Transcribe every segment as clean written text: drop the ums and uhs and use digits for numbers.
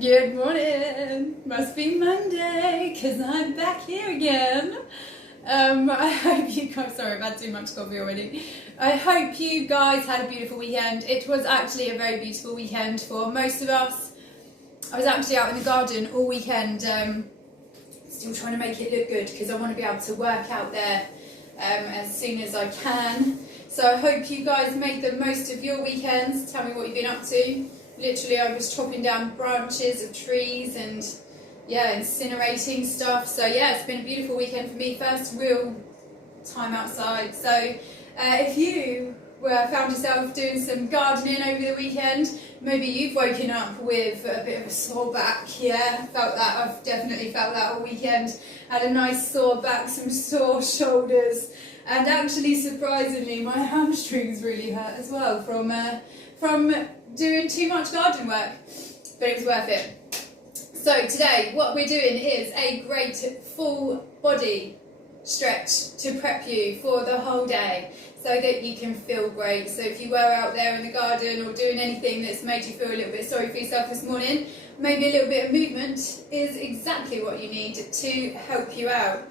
Good morning. Must be Monday because I'm back here again. I hope you guys, sorry, I've had too much coffee already. I hope you guys had a beautiful weekend. It was actually a very beautiful weekend for most of us. I was actually out in the garden all weekend, still trying to make it look good because I want to be able to work out there as soon as I can. So I hope you guys make the most of your weekends. Tell me what you've been up to. Literally, I was chopping down branches of trees and incinerating stuff. So yeah, it's been a beautiful weekend for me. First real time outside. So if you found yourself doing some gardening over the weekend, maybe you've woken up with a bit of a sore back. Yeah, felt that. I've definitely felt that all weekend. Had a nice sore back, some sore shoulders, and actually surprisingly my hamstrings really hurt as well from doing too much garden work, but it was worth it. So today what we're doing is a great full body stretch to prep you for the whole day so that you can feel great. So if you were out there in the garden or doing anything that's made you feel a little bit sorry for yourself this morning, maybe a little bit of movement is exactly what you need to help you out.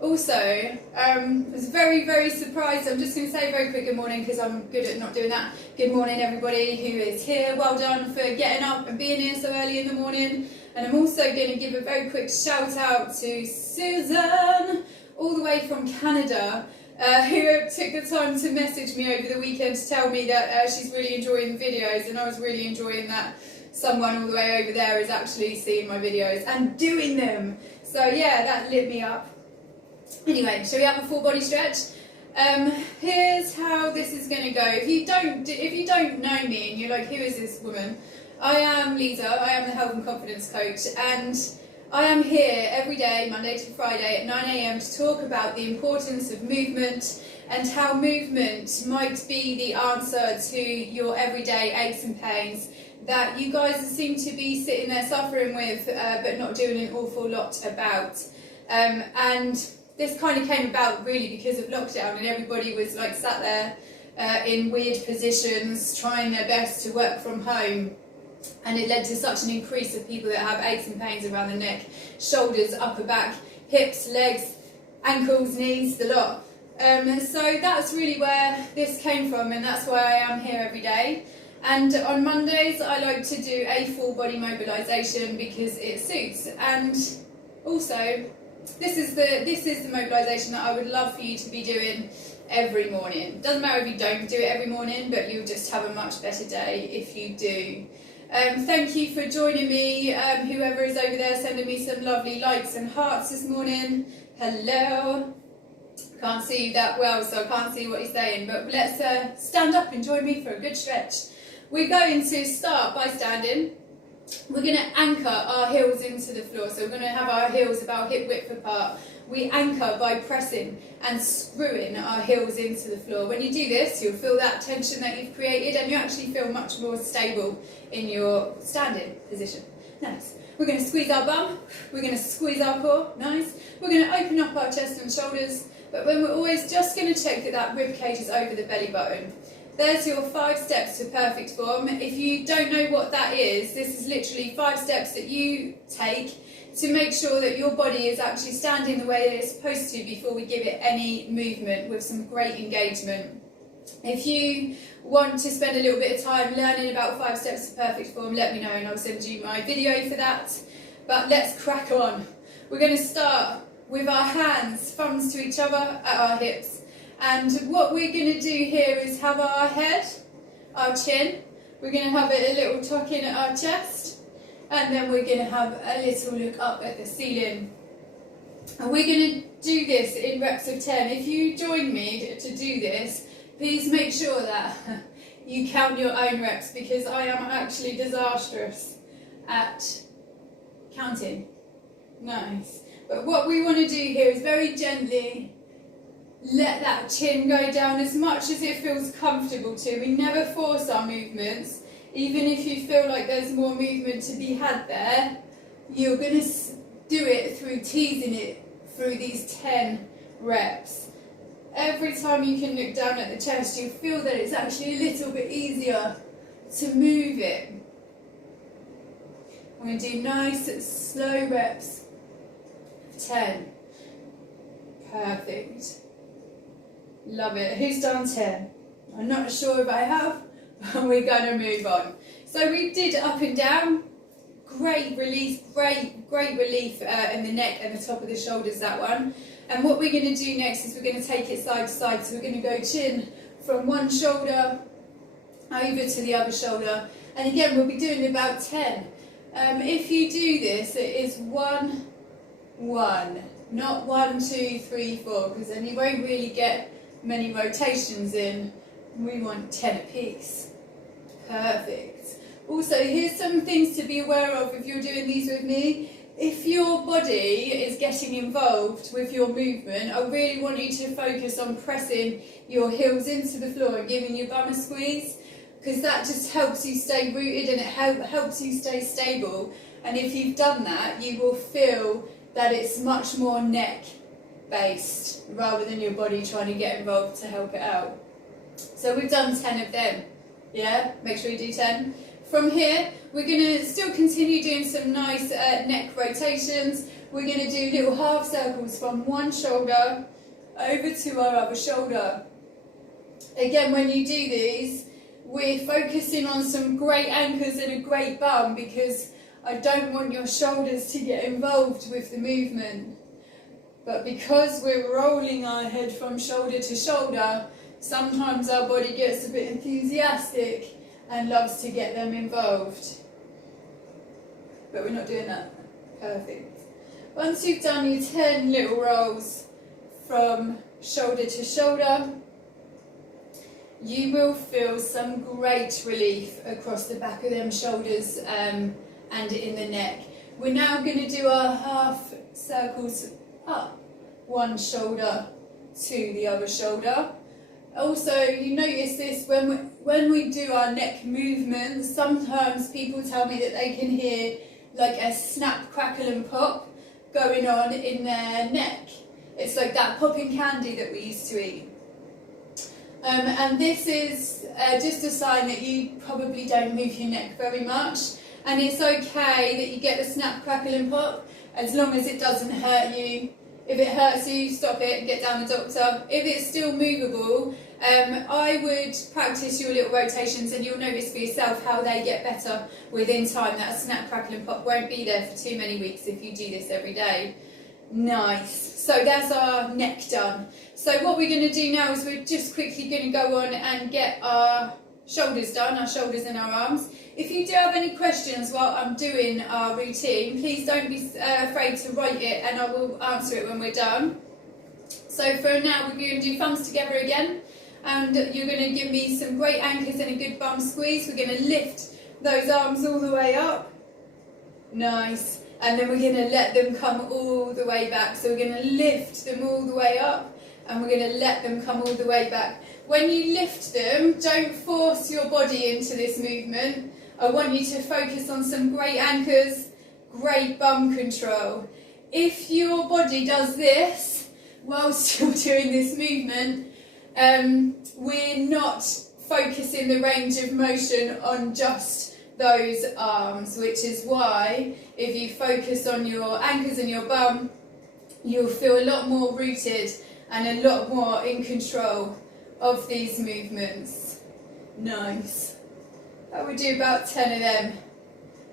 Also, I was very, very surprised. I'm just going to say a very quick good morning because I'm good at not doing that. Good morning everybody who is here. Well done for getting up and being here so early in the morning. And I'm also going to give a very quick shout out to Susan, all the way from Canada, who took the time to message me over the weekend to tell me that she's really enjoying the videos, and I was really enjoying that someone all the way over there is actually seeing my videos and doing them. So yeah, that lit me up. Anyway, shall we have a full body stretch? Here's how this is going to go. If you don't know me and you're like, who is this woman? I am Lisa. I am the Health and Confidence Coach, and I am here every day, Monday to Friday at 9 AM to talk about the importance of movement and how movement might be the answer to your everyday aches and pains that you guys seem to be sitting there suffering with, but not doing an awful lot about. And this kind of came about really because of lockdown, and everybody was like sat there in weird positions trying their best to work from home, and it led to such an increase of people that have aches and pains around the neck, shoulders, upper back, hips, legs, ankles, knees, the lot. So that's really where this came from, and that's why I am here every day. And on Mondays I like to do a full body mobilisation because it suits, and also this is the mobilisation that I would love for you to be doing every morning. Doesn't matter if you don't do it every morning, but you'll just have a much better day if you do. Thank you for joining me, whoever is over there sending me some lovely likes and hearts this morning. Hello. Can't see you that well, so I can't see what you're saying, but let's stand up and join me for a good stretch. We're going to start by standing. We're going to anchor our heels into the floor, so we're going to have our heels about hip width apart. We anchor by pressing and screwing our heels into the floor. When you do this, you'll feel that tension that you've created, and you actually feel much more stable in your standing position. Nice. We're going to squeeze our bum, we're going to squeeze our core, nice. We're going to open up our chest and shoulders, but when we're always just going to check that rib cage is over the belly button. There's your 5 steps to perfect form. If you don't know what that is, this is literally 5 steps that you take to make sure that your body is actually standing the way that it's supposed to before we give it any movement with some great engagement. If you want to spend a little bit of time learning about 5 steps to perfect form, let me know and I'll send you my video for that. But let's crack on. We're going to start with our hands, thumbs to each other at our hips. And what we're going to do here is have our head, our chin, we're going to have a little tuck in at our chest, and then we're going to have a little look up at the ceiling. And we're going to do this in reps of 10. If you join me to do this, please make sure that you count your own reps, because I am actually disastrous at counting. Nice. But what we want to do here is very gently let that chin go down as much as it feels comfortable to. We never force our movements. Even if you feel like there's more movement to be had there, you're going to do it through teasing it through these 10 reps. Every time you can look down at the chest, you'll feel that it's actually a little bit easier to move it. We're going to do nice, slow reps. 10. Perfect. Love it. Who's done 10? I'm not sure if I have, but we're going to move on. So we did up and down. Great release, great relief in the neck and the top of the shoulders, that one. And what we're going to do next is we're going to take it side to side. So we're going to go chin from one shoulder over to the other shoulder. And again, we'll be doing about 10. If you do this, it is 1, 1, not 1, 2, 3, 4, because then you won't really get many rotations in. We want 10 apiece. Perfect. Also, here's some things to be aware of if you're doing these with me. If your body is getting involved with your movement, I really want you to focus on pressing your heels into the floor and giving your bum a squeeze, because that just helps you stay rooted and it helps you stay stable. And if you've done that, you will feel that it's much more neck based rather than your body trying to get involved to help it out. So we've done 10 of them. Yeah, make sure you do 10. From here, we're going to still continue doing some nice neck rotations. We're going to do little half circles from one shoulder over to our other shoulder. Again, when you do these, we're focusing on some great anchors and a great bum, because I don't want your shoulders to get involved with the movement. But because we're rolling our head from shoulder to shoulder, sometimes our body gets a bit enthusiastic and loves to get them involved. But we're not doing that. Perfect. Once you've done your 10 little rolls from shoulder to shoulder, you will feel some great relief across the back of them shoulders and in the neck. We're now going to do our half circles up one shoulder to the other shoulder. Also, you notice this when we do our neck movements, sometimes people tell me that they can hear like a snap, crackle and pop going on in their neck. It's like that popping candy that we used to eat. And this is just a sign that you probably don't move your neck very much. And it's okay that you get the snap, crackle and pop, as long as it doesn't hurt you. If it hurts you, stop it and get down the doctor. If it's still movable, I would practice your little rotations and you'll notice for yourself how they get better within time. That snap, crackle and pop won't be there for too many weeks if you do this every day. Nice. So that's our neck done. So what we're going to do now is we're just quickly going to go on and get our shoulders done, our shoulders and our arms. If you do have any questions while I'm doing our routine, please don't be afraid to write it and I will answer it when we're done. So for now, we're going to do thumbs together again, and you're going to give me some great anchors and a good bum squeeze. We're going to lift those arms all the way up. Nice. And then we're going to let them come all the way back. So we're going to lift them all the way up and we're going to let them come all the way back. When you lift them, don't force your body into this movement. I want you to focus on some great anchors, great bum control. If your body does this whilst you're doing this movement, we're not focusing the range of motion on just those arms, which is why if you focus on your anchors and your bum, you'll feel a lot more rooted and a lot more in control of these movements. Nice. I would do about 10 of them.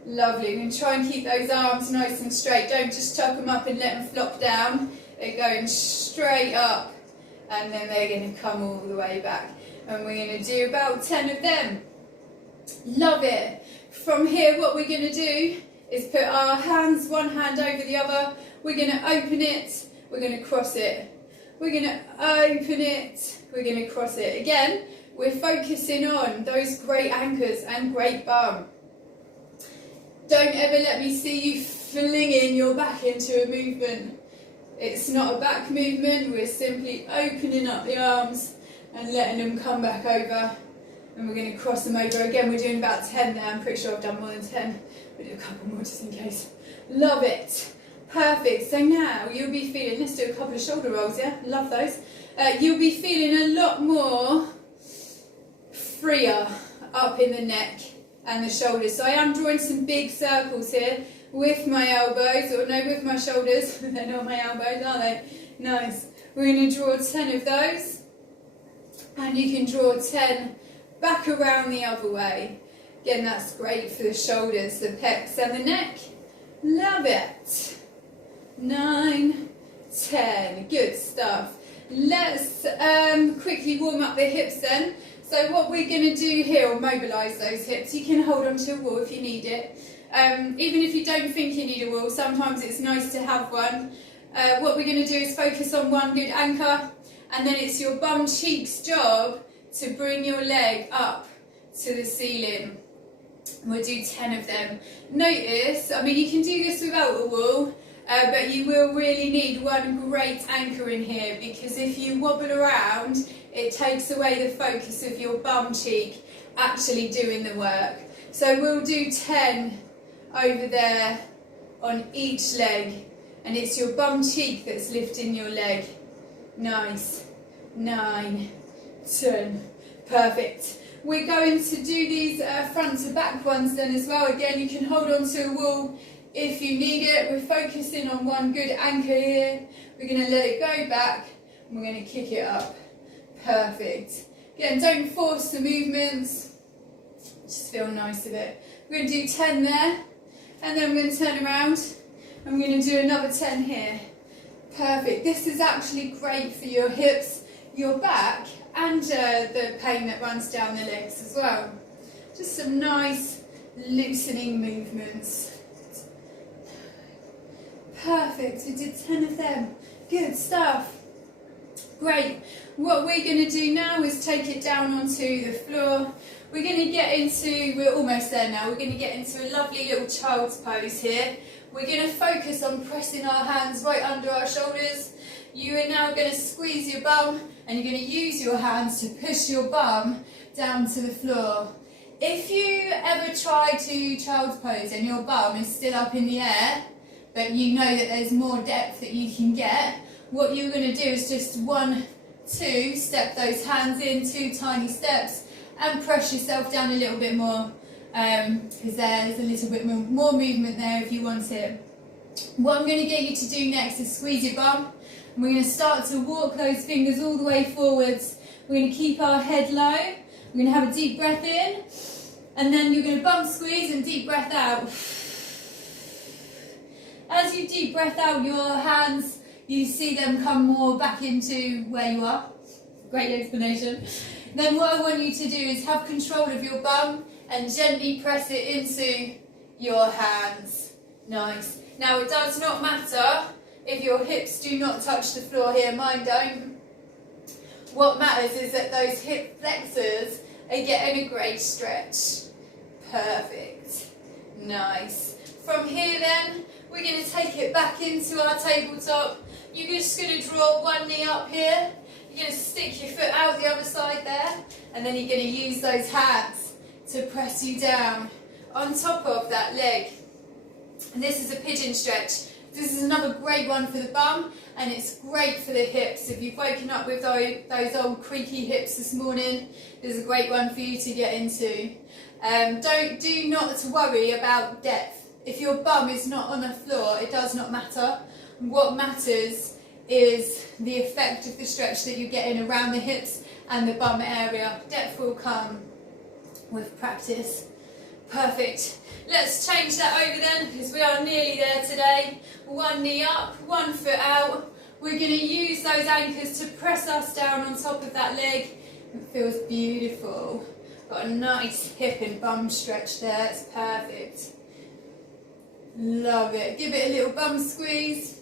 Lovely. We're going to try and keep those arms nice and straight. Don't just tuck them up and let them flop down. They're going straight up and then they're going to come all the way back. And we're going to do about 10 of them. Love it. From here, what we're going to do is put our hands, one hand over the other. We're going to open it. We're going to cross it. We're going to open it. We're going to cross it. Again, we're focusing on those great anchors and great bum. Don't ever let me see you flinging your back into a movement. It's not a back movement. We're simply opening up the arms and letting them come back over. And we're going to cross them over. Again, we're doing about 10 there. I'm pretty sure I've done more than 10. We'll do a couple more just in case. Love it. Perfect. So now you'll be feeling, let's do a couple of shoulder rolls, yeah? Love those. You'll be feeling a lot more freer up in the neck and the shoulders. So I am drawing some big circles here with my elbows, or no, with my shoulders. They're not my elbows, are they? Nice. We're going to draw 10 of those, and you can draw 10 back around the other way. Again, that's great for the shoulders, the pecs and the neck. Love it. 9, 10. Good stuff. Let's quickly warm up the hips then. So what we're going to do here, or mobilise those hips, you can hold onto a wall if you need it. Even if you don't think you need a wall, sometimes it's nice to have one. What we're going to do is focus on one good anchor, and then it's your bum cheeks job to bring your leg up to the ceiling. We'll do 10 of them. Notice, I mean, you can do this without a wall, but you will really need one great anchor in here, because if you wobble around, it takes away the focus of your bum cheek actually doing the work. So we'll do 10 over there on each leg, and it's your bum cheek that's lifting your leg. Nice. 9, 10. Perfect. We're going to do these front to back ones then as well. Again, you can hold on to a wall if you need it. We're focusing on one good anchor here. We're going to let it go back, and we're going to kick it up. Perfect. Again, don't force the movements. Just feel nice with it. We're going to do 10 there, and then we're going to turn around, and we're going to do another 10 here. Perfect. This is actually great for your hips, your back, and the pain that runs down the legs as well. Just some nice loosening movements. Perfect. We did 10 of them. Good stuff. Great. What we're going to do now is take it down onto the floor. We're going to get into, we're almost there now, we're going to get into a lovely little child's pose here. We're going to focus on pressing our hands right under our shoulders. You are now going to squeeze your bum, and you're going to use your hands to push your bum down to the floor. If you ever try to child's pose and your bum is still up in the air, but you know that there's more depth that you can get, what you're going to do is just 1, 2, step those hands in, 2 tiny steps, and press yourself down a little bit more, because there's a little bit more movement there if you want it. What I'm going to get you to do next is squeeze your bum. And we're going to start to walk those fingers all the way forwards. We're going to keep our head low. We're going to have a deep breath in, and then you're going to bum squeeze and deep breath out. As you deep breath out, your hands, you see them come more back into where you are. Great explanation. Then what I want you to do is have control of your bum and gently press it into your hands. Nice. Now it does not matter if your hips do not touch the floor here, mine don't. What matters is that those hip flexors are getting a great stretch. Perfect. Nice. From here then, we're going to take it back into our tabletop. You're just going to draw one knee up here. You're going to stick your foot out the other side there, and then you're going to use those hands to press you down on top of that leg. And this is a pigeon stretch. This is another great one for the bum, and it's great for the hips. If you've woken up with those old creaky hips this morning, there's a great one for you to get into. Do not worry about depth. If your bum is not on the floor, it does not matter. What matters is the effect of the stretch that you're getting around the hips and the bum area. Depth will come with practice. Perfect. Let's change that over then, because we are nearly there today. One knee up, one foot out. We're going to use those anchors to press us down on top of that leg. It feels beautiful. Got a nice hip and bum stretch there. It's perfect. Love it. Give it a little bum squeeze.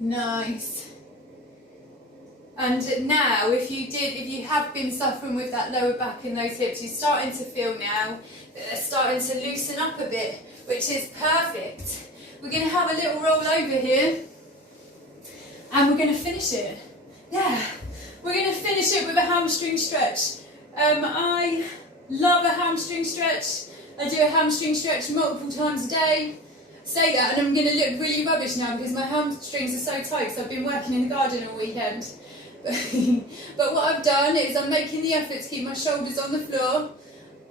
Nice. And now, if you have been suffering with that lower back and those hips, you're starting to feel now that they're starting to loosen up a bit, which is perfect. We're going to have a little roll over here, and we're going to finish it. Yeah, we're going to finish it with a hamstring stretch. I love a hamstring stretch. I do a hamstring stretch multiple times a day. Say that, and I'm going to look really rubbish now because my hamstrings are so tight, so I've been working in the garden all weekend. But what I've done is I'm making the effort to keep my shoulders on the floor.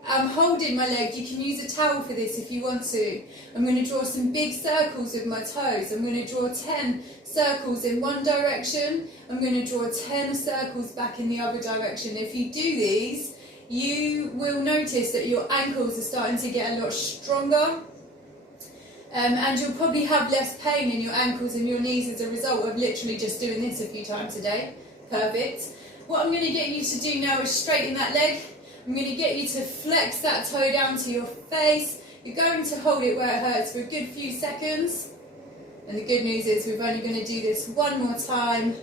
I'm holding my leg. You can use a towel for this if you want to. I'm going to draw some big circles with my toes. I'm going to draw 10 circles in one direction. I'm going to draw 10 circles back in the other direction. If you do these, you will notice that your ankles are starting to get a lot stronger. And you'll probably have less pain in your ankles and your knees as a result of literally just doing this a few times a day. Perfect. What I'm going to get you to do now is straighten that leg. I'm going to get you to flex that toe down to your face. You're going to hold it where it hurts for a good few seconds. And the good news is we're only going to do this one more time,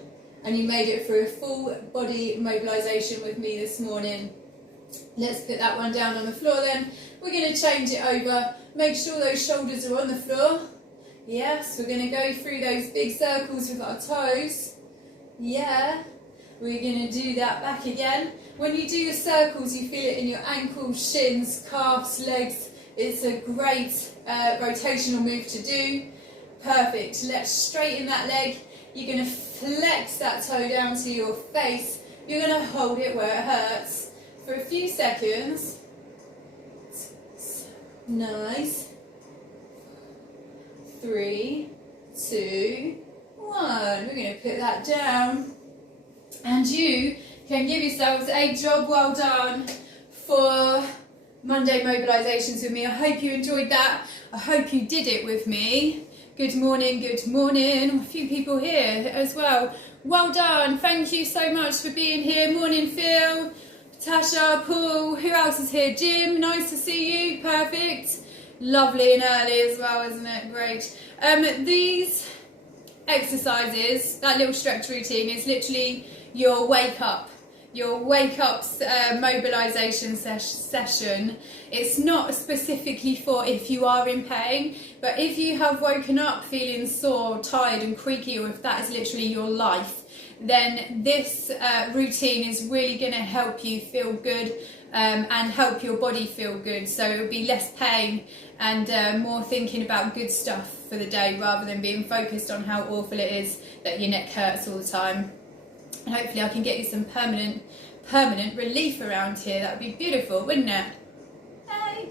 and you made it through a full body mobilisation with me this morning. Let's put that one down on the floor then. We're going to change it over. Make sure those shoulders are on the floor. Yes, we're going to go through those big circles with our toes. Yeah, we're going to do that back again. When you do your circles, you feel it in your ankles, shins, calves, legs. It's a great rotational move to do. Perfect. Let's straighten that leg. You're going to flex that toe down to your face. You're going to hold it where it hurts for a few seconds. Nice. 3, 2, 1. We're going to put that down. And you can give yourselves a job well done for Monday mobilisations with me. I hope you enjoyed that. I hope you did it with me. Good morning, good morning. A few people here as well. Well done. Thank you so much for being here. Morning, Phil, Tasha, Paul. Who else is here? Jim, nice to see you. Perfect. Lovely and early as well, isn't it? Great. These exercises, that little stretch routine is literally your wake up mobilisation session. It's not specifically for if you are in pain, but if you have woken up feeling sore, tired and creaky, or if that is literally your life, then this routine is really going to help you feel good and help your body feel good. So it'll be less pain and more thinking about good stuff for the day rather than being focused on how awful it is that your neck hurts all the time. And hopefully I can get you some permanent relief around here. That would be beautiful, wouldn't it? Hey.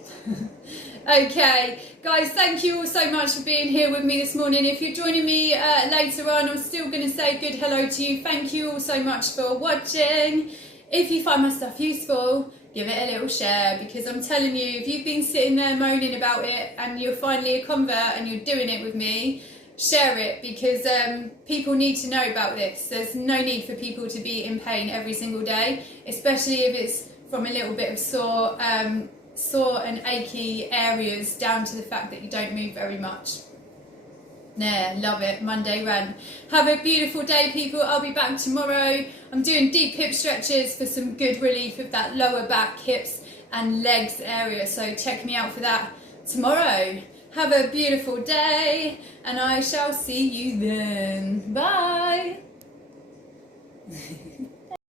Okay, guys, thank you all so much for being here with me this morning. If you're joining me later on, I'm still going to say good hello to you. Thank you all so much for watching. If you find my stuff useful, give it a little share, because I'm telling you, if you've been sitting there moaning about it and you're finally a convert and you're doing it with me, share it, because people need to know about this. There's no need for people to be in pain every single day, especially if it's from a little bit of sore and achy areas down to the fact that you don't move very much. Yeah, love it. Monday rant. Have a beautiful day, people. I'll be back tomorrow. I'm doing deep hip stretches for some good relief of that lower back, hips and legs area, so check me out for that tomorrow. Have a beautiful day, and I shall see you then. Bye.